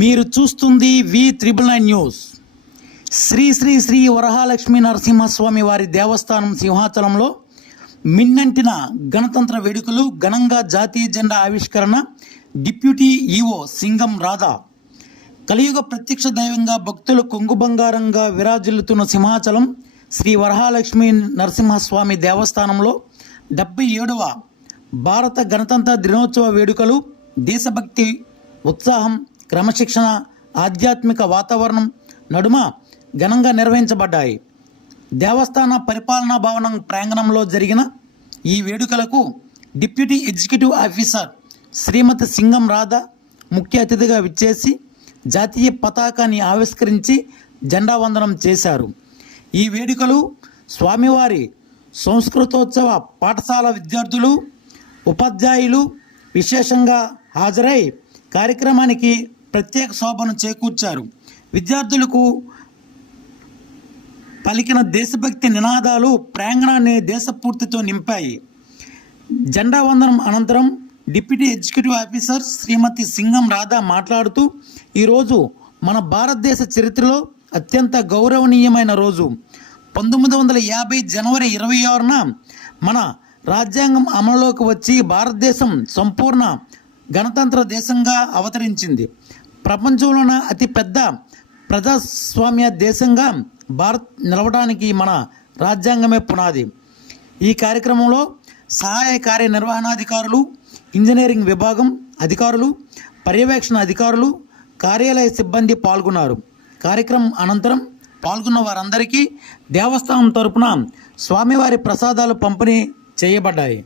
మీరు చూస్తుంది V999 news. Shri Shri Shri వరహాలక్ష్మీ Narasimhaswamy వారి దేవస్థానం సింహాచలంలో మిన్నంటిన గణతంత్ర వేడుకలు, ఘనంగా జాతీయ జెండా ఆవిష్కరణ. Deputy EO Singam Radha. కలియుగ ప్రత్యక్ష దైవంగా భక్తులు కొంగు బంగారంగా విరాజిల్లుతున్న సింహాచలం శ్రీ వరహాలక్ష్మీ నరసింహస్వామి దేవస్థానంలో 77వ భారత గణతంత్ర దినోత్సవ వేడుకలు దేశభక్తి, ఉత్సాహం, క్రమశిక్షణ, ఆధ్యాత్మిక వాతావరణం నడుమ ఘనంగా నిర్వహించబడ్డాయి. దేవస్థాన పరిపాలనా భవనం ప్రాంగణంలో జరిగిన ఈ వేడుకలకు డిప్యూటీ ఎగ్జిక్యూటివ్ ఆఫీసర్ శ్రీమతి సింగం రాధ ముఖ్య అతిథిగా విచ్చేసి జాతీయ పతాకాన్ని ఆవిష్కరించి జెండా వందనం చేశారు. ఈ వేడుకలు స్వామివారి సంస్కృతోత్సవ పాఠశాల విద్యార్థులు, ఉపాధ్యాయులు విశేషంగా హాజరై కార్యక్రమానికి ప్రత్యేక శోభను చేకూర్చారు. విద్యార్థులకు పలికిన దేశభక్తి నినాదాలు ప్రాంగణాన్ని దేశపూర్తితో నింపాయి. జెండా వందనం అనంతరం డిప్యూటీ ఎగ్జిక్యూటివ్ ఆఫీసర్ శ్రీమతి సింగం రాధా మాట్లాడుతూ, ఈరోజు మన భారతదేశ చరిత్రలో అత్యంత గౌరవనీయమైన రోజు. 1950 జనవరి 26న మన రాజ్యాంగం అమలులోకి వచ్చి భారతదేశం సంపూర్ణ గణతంత్ర దేశంగా అవతరించింది. ప్రపంచంలోన అతిపెద్ద ప్రజాస్వామ్య దేశంగా భారత్ నిలవడానికి మన రాజ్యాంగమే పునాది. ఈ కార్యక్రమంలో సహాయ కార్యనిర్వహణాధికారులు, ఇంజనీరింగ్ విభాగం అధికారులు, పర్యవేక్షణ అధికారులు, కార్యాలయ సిబ్బంది పాల్గొన్నారు. కార్యక్రమం అనంతరం పాల్గొన్న వారందరికీ దేవస్థానం తరపున స్వామివారి ప్రసాదాలు పంపిణీ చేయబడ్డాయి.